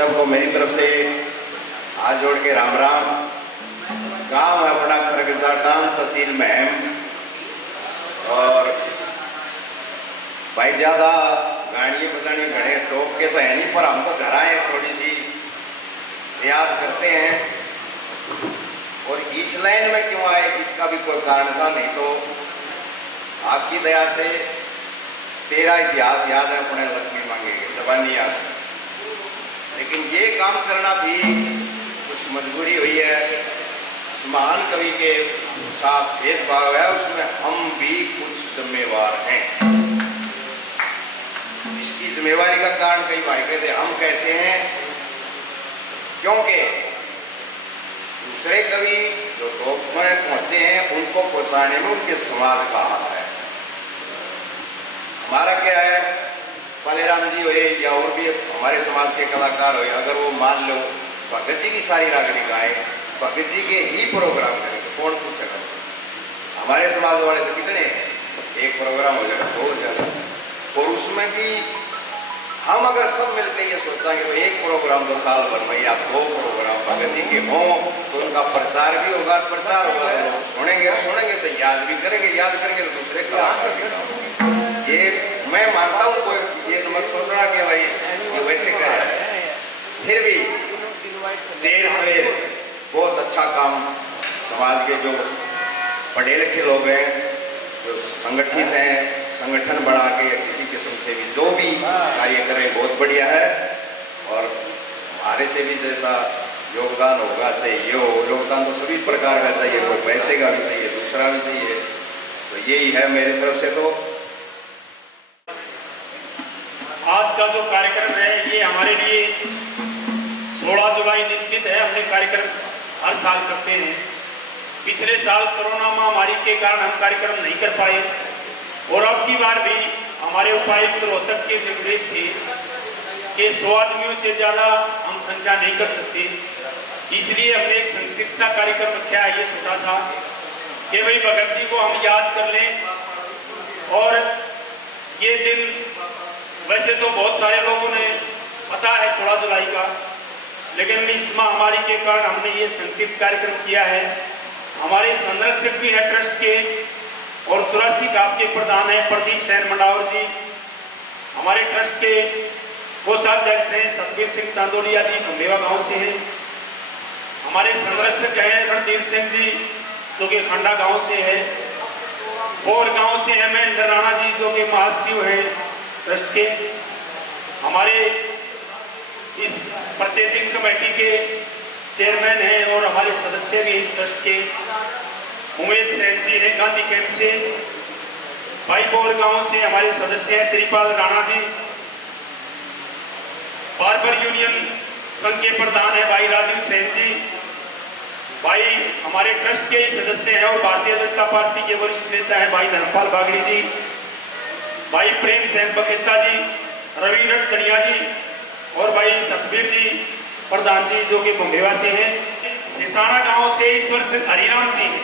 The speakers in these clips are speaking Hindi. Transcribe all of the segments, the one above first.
सबको मेरी तरफ से हाथ जोड़ के राम राम। गांव है अपना खरगजाटान, तहसील महम। और भाई ज़्यादा गाड़ी बजानी घड़े टोक के तो है नहीं, पर हम तो घर आए थोड़ी सी रियाज करते हैं। और इस लाइन में क्यों आए इसका भी कोई कारण था, नहीं तो आपकी दया से तेरा इतिहास याद है, अपने लक्ष्मी मांगेंगे जबानी याद है। लेकिन ये काम करना भी कुछ मजबूरी हुई है। इस महान कवि के साथ भेदभाव है, उसमें हम भी कुछ जिम्मेवार हैं। इसकी जिम्मेवारी का कारण कई भाई कहते हम कैसे हैं, क्योंकि दूसरे कवि जो टॉप में पहुंचे हैं उनको पहुंचाने में उनके समाज का हाथ है। हमारा क्या है, पालेराम जी हुए या और भी हमारे समाज के कलाकार हुए, अगर वो मान लो भगत जी की सारी रागनी गाए, भगत जी के ही प्रोग्राम करें तो कौन पूछेगा। हमारे समाज वाले तो कितने हैं, एक प्रोग्राम हो जाएगा, दो हो जाएगा। और उसमें भी हम अगर सब मिलकर ये सोचेंगे तो एक प्रोग्राम तो साल भर में या दो प्रोग्राम भगत जी के हों तो उनका प्रचार भी होगा, प्रचार होगा तो लोग सुनेंगे तो याद भी करेंगे, याद करेंगे तो दूसरे कलाकार भी गाएंगे। ये मैं मानता हूँ, कोई ये तो मत सोचना कि भाई ये वैसे कर रहा है, फिर भी देर से बहुत अच्छा काम समाज के जो पढ़े लिखे लोग हैं, जो संगठित हैं, संगठन बना के किसी किस्म से भी जो भी कार्य करें बहुत बढ़िया है। और हमारे से भी जैसा योगदान होगा, चाहिए हो योगदान तो सभी प्रकार का चाहिए, कोई पैसे का भी चाहिए, दूसरा भी चाहिए। तो यही है मेरी तरफ से। तो आज का जो कार्यक्रम है ये हमारे लिए 16 जुलाई निश्चित है। हमने कार्यक्रम हर साल करते हैं। पिछले साल कोरोना महामारी के कारण हम कार्यक्रम नहीं कर पाए और अब की बार भी हमारे उपायुक्त रोहतक के निर्देश थे कि 100 आदमियों से ज़्यादा हम संख्या नहीं कर सकते, इसलिए हमने एक संक्षिप्त सा कार्यक्रम रखा है, ये छोटा सा, कि भाई भगत जी को हम याद कर लें। और ये दिन वैसे तो बहुत सारे लोगों ने पता है 16 जुलाई का, लेकिन इस महामारी के कारण हमने ये संक्षिप्त कार्यक्रम किया है। हमारे संरक्षक भी है ट्रस्ट के और 84 का आपके प्रधान है प्रदीप सैन मंडावर जी। हमारे ट्रस्ट के कोषाध्यक्ष हैं सतबीर सिंह चांदोलिया जी, भंगेवा गांव से हैं। हमारे संरक्षक हैं रणधीर सिंह जी जो कि खंडा गांव से है। और गांव से है महेंद्र राणा जी जो कि महासचिव हैं ट्रस्ट के। हमारे इस परचेजिंग कमेटी के चेयरमैन हैं और हमारे सदस्य भी इस ट्रस्ट के उमेश सेन जी हैं गांधी कैंप से। भाईपोर गांव से हमारे सदस्य हैं श्रीपाल राणा जी। बार्बर यूनियन संघ के प्रधान है भाई राजीव सेन जी। भाई हमारे ट्रस्ट के ही सदस्य हैं और भारतीय जनता पार्टी के वरिष्ठ नेता हैं भाई धर्मपाल बागड़ी जी, भाई प्रेम सेन बखेता जी, रवि रटकड़िया जी और भाई सतबीर जी प्रधान जी जो कि भंगेवा से हैं। सिसाना गांव से ईश्वर सिंह हरिराम जी हैं,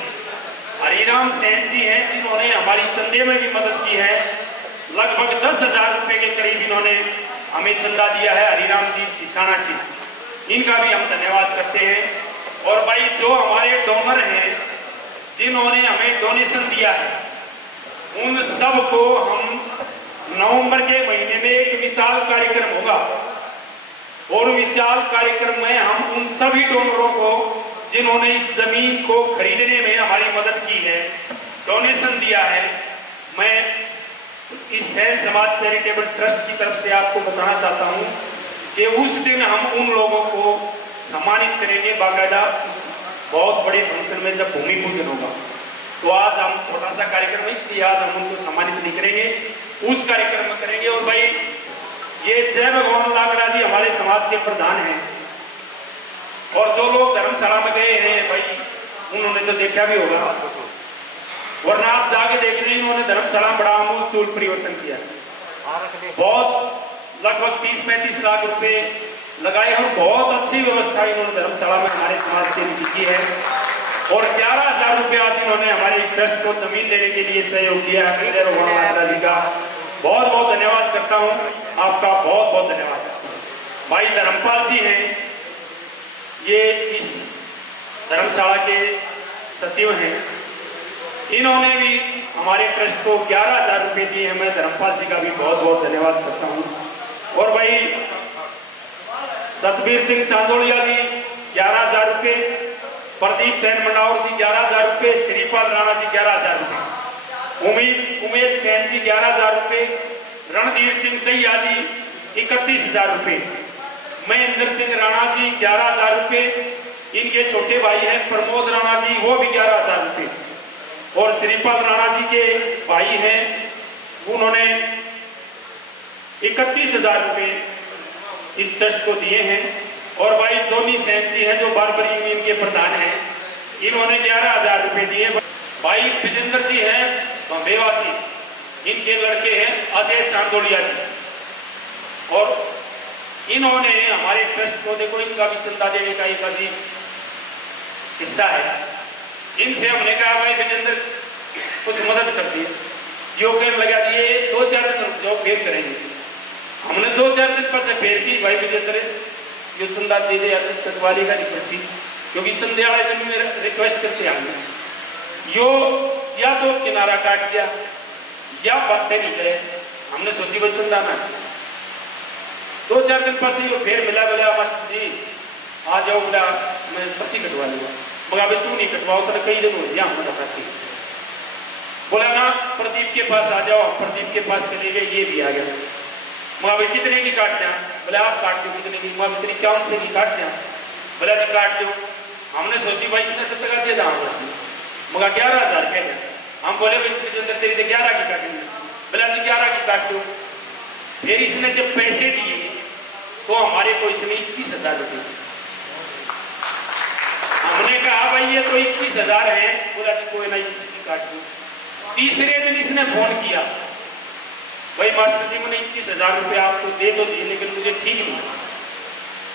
हरिराम सेन जी हैं जिन्होंने हमारी चंदे में भी मदद की है। लगभग 10,000 रुपए के करीब इन्होंने हमें चंदा दिया है, हरिराम जी सिसाना से, इनका भी हम धन्यवाद करते हैं। और भाई जो हमारे डोनर हैं जिन्होंने हमें डोनेशन दिया है, उन सबको हम नवंबर के महीने में एक विशाल कार्यक्रम होगा और विशाल कार्यक्रम में हम उन सभी डोनरों को जिन्होंने इस जमीन को खरीदने में हमारी मदद की है, डोनेशन दिया है, मैं इस सैन समाज चैरिटेबल ट्रस्ट की तरफ से आपको बताना चाहता हूं कि उस दिन हम उन लोगों को सम्मानित करेंगे बाकायदा बहुत बड़े फंक्शन में जब भूमि पूजन होगा। तो आज हम छोटा सा कार्यक्रम है इसलिए आज हम उनको सम्मानित नहीं करेंगे, उस कार्यक्रम में करेंगे। और भाई ये जय भगवान लाकड़ा जी हमारे समाज के प्रधान हैं और जो लोग धर्मशाला में गए हैं भाई उन्होंने तो देखा भी होगा, वरना आप जाके देख लें, इन्होंने धर्मशाला में बड़ा आमूल परिवर्तन किया। बहुत लगभग 30-35 लाख रुपए लगाए और बहुत अच्छी व्यवस्था इन्होंने धर्मशाला में हमारे समाज के लिए की है। और 11,000 रुपये आज इन्होंने हमारे ट्रस्ट को जमीन लेने के लिए सहयोग दिया है। जय भगवान लाकड़ा जी का बहुत बहुत धन्यवाद करता हूँ, आपका बहुत बहुत धन्यवाद। भाई धर्मपाल जी हैं, ये इस धर्मशाला के सचिव हैं। इन्होंने भी हमारे ट्रस्ट को 11,000 रुपये दिए हैं। मैं धर्मपाल जी का भी बहुत बहुत धन्यवाद करता हूँ। और भाई सतबीर सिंह चांदोलिया जी 11,000 रुपये, प्रदीप सेन मंडावर जी 11,000 रुपये, श्रीपाल राणा जी 11,000 रुपये, उमेद सेन जी 11,000 रुपये, रणधीर सिंह तैया जी 31,000 रुपये, महेंद्र सिंह राणा जी 11,000 रुपये, इनके छोटे भाई हैं प्रमोद राणा जी, वो भी 11,000 रुपये, और श्रीपाल राणा जी के भाई हैं, उन्होंने 31,000 रुपये इस ट्रस्ट को दिए हैं। और भाई जोनी सेन जी हैं जो बारबरी यूनियन के प्रधान हैं, इन्होंने 11,000 रुपये दिए। भाई विजेंद्र जी हैं बम्बेवासी, इनके लड़के हैं अजय चांदोलिया जी, और इन्होंने हमारे ट्रस्ट को, देखो इनका भी चंदा देने का एक अजीब हिस्सा है। इनसे हमने कहा भाई विजेंद्र कुछ मदद कर दी, यो कहने लगा ये 2-4 दिन जो फेर करेंगे। हमने 2-4 दिन पर फेर की, भाई विजेंद्र जो चंदा दे दे या कुछ कटवा लेगा नहीं पर्ची, क्योंकि संध्या वाले दिन में रिक्वेस्ट करते आएंगे, यो या तो किनारा काट दिया या बातें नहीं करे। हमने सोची वो चंदा ना, 2-4 दिन पर यो फिर मिला, बोला मास्टर जी आ जाओ, बोला मैं पर्ची कटवा लूंगा। मगर भाई तू नहीं कटवाओ तो कई दिन हो गया हम बताते। बोला ना प्रदीप के पास आ जाओ, प्रदीप के पास चले गए, ये भी आ गया। मगर भाई कितने की काटना? बोला आप काट दो कितने की? मगर इतनी क्या उनसे नहीं काटना? बोला जी काट दो। हमने सोची भाई कितने तक का चाहिए दाम, मगर 11,000 कह। हम बोले भाई तेरी 11 की काटेंगे। बोला जी 11 की काट दो। फिर इसने जब पैसे दिए तो हमारे को इसने 21,000 रुपये। हमने कहा भाई ये तो 21,000 है। बोला जी कोई ना 21 की काट दो। तीसरे दिन इसने फोन किया, भाई मास्टर जी मैंने 21,000 रुपये आपको दे तो दिए, लेकिन मुझे ठीक नहीं।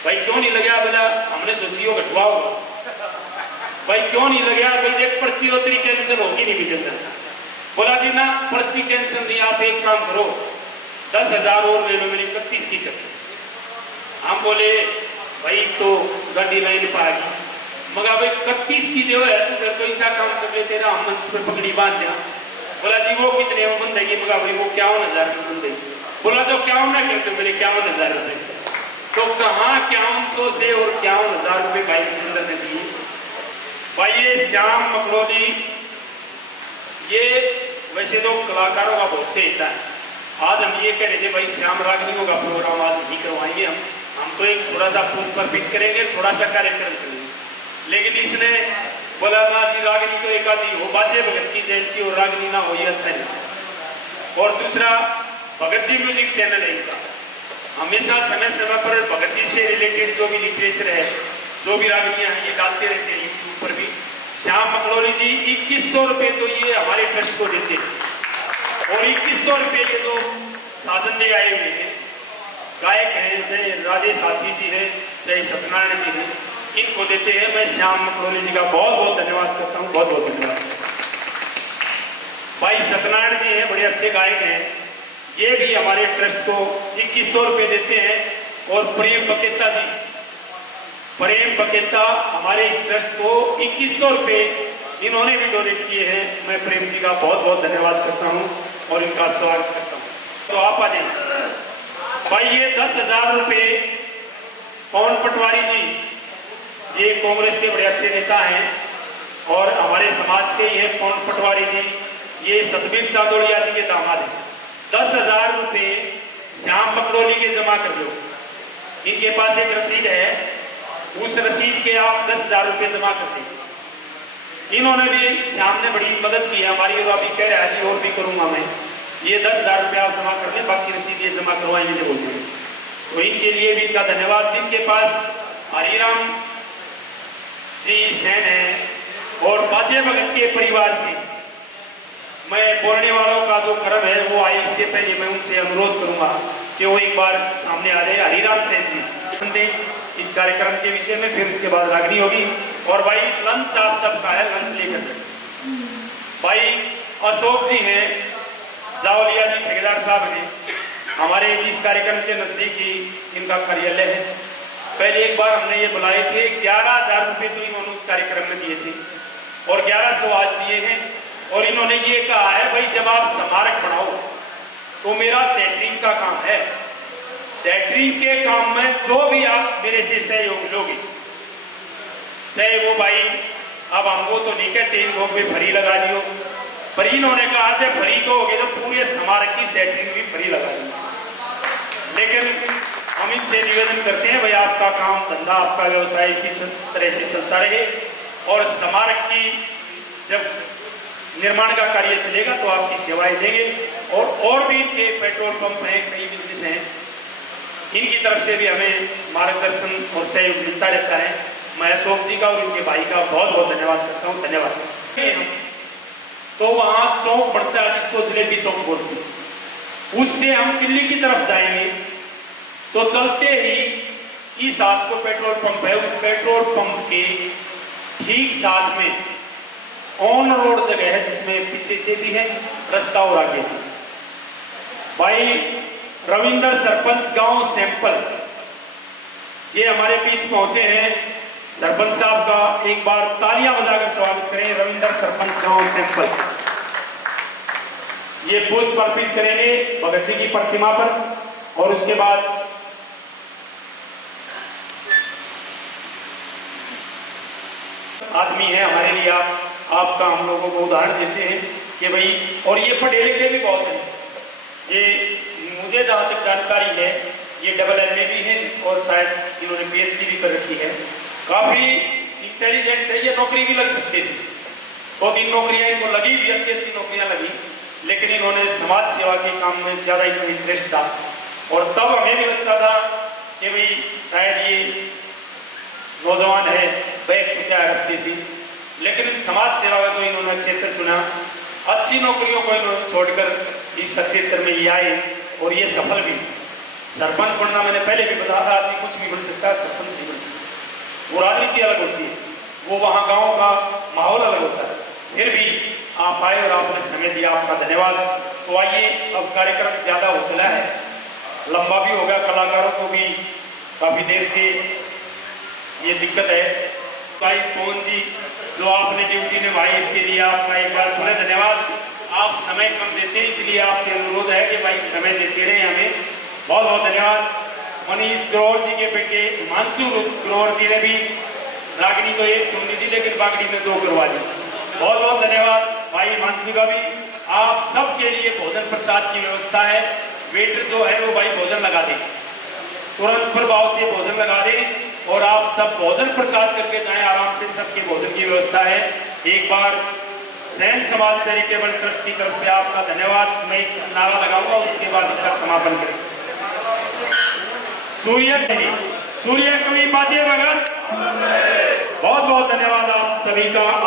भाई क्यों नहीं लगा? बोला हमने सोची हो घटवा होगा। भाई क्यों नहीं लगा? भाई देख पर्ची उतरी कैंसिल होगी नहीं विजेंद्र। बोला जी ना पर्ची कैंसिल नहीं, आप एक काम करो 10,000 और ले लो, मेरी 31 की कर। हम बोले भाई तो गाड़ी लाइन पाएगी, मगर भाई 31 की जो है तू फिर तो ऐसा काम कर ले, तेरा हम मंच पर पगड़ी बांध दिया। बोला जी वो कितने वो बंदेगी? मगर भाई वो 51,000 की बंदेगी। बोला तो 51 कर दो, मेरे 51,000 रुपये। तो कहाँ 5100 से और 51,000 रुपये भाई विजेंद्र ने दिए। भाई ये श्याम मकड़ोली, ये वैसे तो कलाकारों का बहुत चहेता है। आज हम ये कह रहे थे भाई श्याम रागनियों का प्रोग्राम आज नहीं करवाएंगे, हम तो एक थोड़ा सा पुष्प अर्पित करेंगे, थोड़ा सा कार्यक्रम करेंगे। लेकिन इसने बोला ना जी रागनी तो एक आधी हो, बाजे भगत की जयंती और रागनी ना हो, ये अच्छा नहीं। और दूसरा भगत जी म्यूजिक चैनल है इनका, हमेशा समय समय पर भगत जी से रिलेटेड जो भी लिटरेचर है, जो भी रागनियां हैं, ये डालते रहते हैं यूट्यूब पर भी। श्याम मकड़ोली जी 2100 रुपये तो ये हमारे ट्रस्ट को देते हैं, और 2100 रुपये ये तो साजन दे आए हुए हैं, गायक हैं, चाहे राजेश साथी जी हैं, चाहे सत्यनारायण जी हैं, इनको देते हैं। मैं श्याम मकड़ोली जी का बहुत बहुत धन्यवाद करता हूँ, बहुत बहुत धन्यवाद। भाई सत्यनारायण जी हैं, बड़े अच्छे गायक हैं, ये भी हमारे ट्रस्ट को 2100 रुपये देते हैं। और प्रेम बकेता जी, प्रेम बकेता हमारे इस ट्रस्ट को 2100 रुपये इन्होंने भी डोनेट किए हैं। मैं प्रेम जी का बहुत बहुत धन्यवाद करता हूँ और इनका स्वागत करता हूँ। तो आप आ जाइए। भाई ये 10,000 रुपये पवन पटवारी जी, ये कांग्रेस के बड़े अच्छे नेता हैं और हमारे समाज से ही हैं पवन पटवारी जी, ये सतबीर चांदोलिया जी के दामाद हैं। 10,000 रुपये श्याम मकड़ोली के जमा कर दो। इनके पास एक रसीद है, उस रसीद के आप 10,000 रुपये जमा कर दें। इन्होंने भी, श्याम ने बड़ी मदद की है हमारी, और अभी कह रहा है जी और भी करूँगा मैं। ये 10,000 रुपये आप जमा कर लें, बाकी रसीद ये जमा करवाएंगे जो बोलते हैं। तो इनके लिए भी इनका धन्यवाद। जिनके पास हरिराम जी सेन है और बाजे भगत के परिवार से मैं बोलने वालों का जो क्रम है वो आए, इससे पहले मैं उनसे अनुरोध करूंगा कि वो एक बार सामने आ रहे। हरिराम सेन जी इस कार्यक्रम के विषय में, फिर उसके बाद रागनी होगी। और भाई लंच आप सबका है, लंच लेकर। भाई अशोक जी हैं, जावलिया जी ठेकेदार साहब हैं, हमारे इस कार्यक्रम के नजदीक ही इनका कार्यालय है। पहले एक बार हमने ये बुलाए थे, 11,000 रुपये तो इन्होंने उस कार्यक्रम में दिए थे और 1100 आज दिए हैं। और इन्होंने ये कहा है भाई जब आप स्मारक बनाओ तो मेरा सेटरिंग का काम है, सेटरिंग के काम में जो भी आप मेरे से सहयोग लोगे, चाहे वो भाई अब हमको तो नहीं कहते इनको भी फ्री लगा दियो, पर इन्होंने कहा था फ्री को हो गए तो पूरे स्मारक की सेटरिंग भी फ्री लगा दी। लेकिन हम इनसे निवेदन करते हैं भाई आपका काम धंधा आपका व्यवसाय इसी तरह से चलता रहे और स्मारक की जब निर्माण का कार्य चलेगा तो आपकी सेवाएं देंगे। और भी इनके पेट्रोल पंप हैं, कई बिजनेस हैं, इनकी तरफ से भी हमें मार्गदर्शन और सहयोग मिलता रहता है। मैं अशोक जी का और उनके भाई का बहुत बहुत धन्यवाद करता हूँ। धन्यवाद। तो वहाँ चौक पड़ता है जिसको जलेबी चौक बोलते हैं, उससे हम दिल्ली की तरफ जाएंगे तो चलते ही इस आपको पेट्रोल पंप है, उस पेट्रोल पंप के ठीक साथ में ऑन रोड जगह है जिसमें पीछे से भी है रास्ता और आगे से। भाई रविंदर सरपंच गांव सैंपल ये हमारे बीच पहुंचे हैं। सरपंच साहब का एक बार तालियां बजाकर स्वागत करें। रविंदर सरपंच गांव सैंपल ये पुष्प अर्पित करेंगे भगत सिंह की प्रतिमा पर और उसके बाद आदमी है हमारे लिए आपका हम लोगों को उदाहरण देते हैं कि भाई, और ये पढ़े लिखे भी बहुत हैं। ये मुझे जहाँ तक जानकारी है ये AA भी है और शायद इन्होंने PhD भी कर रखी है, काफ़ी इंटेलिजेंट है। ये नौकरी भी लग सकती थी, 2-3 नौकरियाँ इनको लगी भी, अच्छी अच्छी नौकरियाँ लगी, लेकिन इन्होंने समाज सेवा के काम में ज़्यादा इनको इंटरेस्ट था। और तब हमें भी लगता था कि भाई शायद ये नौजवान है, बैठ चुका है रास्ते से, लेकिन समाज सेवा का तो इन्होंने क्षेत्र चुना, अच्छी नौकरियों को इन्होंने छोड़कर इस क्षेत्र में ये आए और ये सफल भी। सरपंच बनना मैंने पहले भी बताया था, आदमी कुछ भी बन सकता है, सरपंच नहीं बन सकता। वो राजनीति अलग होती है, वो वहाँ गाँव का माहौल अलग होता है। फिर भी आप आए और आपने समय दिया, आपका धन्यवाद। तो आइए, अब कार्यक्रम ज़्यादा हो चला है, लंबा भी हो गया, कलाकारों को भी काफ़ी देर से ये दिक्कत है। भाई पवन जी जो आपने ड्यूटी निभाई इसके लिए आपका एक बार पूरा धन्यवाद। आप समय कम देते हैं इसलिए आपसे अनुरोध है कि भाई समय देते रहे हमें, बहुत बहुत धन्यवाद। मनीष ग्रोवर जी के बेटे हिमांशु ग्रोवर जी ने भी रागिनी तो 1 सुननी थी लेकिन बागड़ी में 2 करवा दी, बहुत बहुत धन्यवाद भाई हिमांशु का भी। आप सबके लिए भोजन प्रसाद की व्यवस्था है, वेटर जो है वो भाई भोजन लगा दे, तुरंत प्रभाव से भोजन लगा दे और आप सब भोजन प्रसाद करके जाएं आराम से, सबके भोजन की व्यवस्था है। एक बार सैन समाज चैरिटेबल ट्रस्ट की तरफ से आपका धन्यवाद। मैं एक नारा लगाऊंगा उसके बाद इसका समापन करेंगे। सूर्य कवि बाजे भगत, बहुत बहुत धन्यवाद आप सभी का।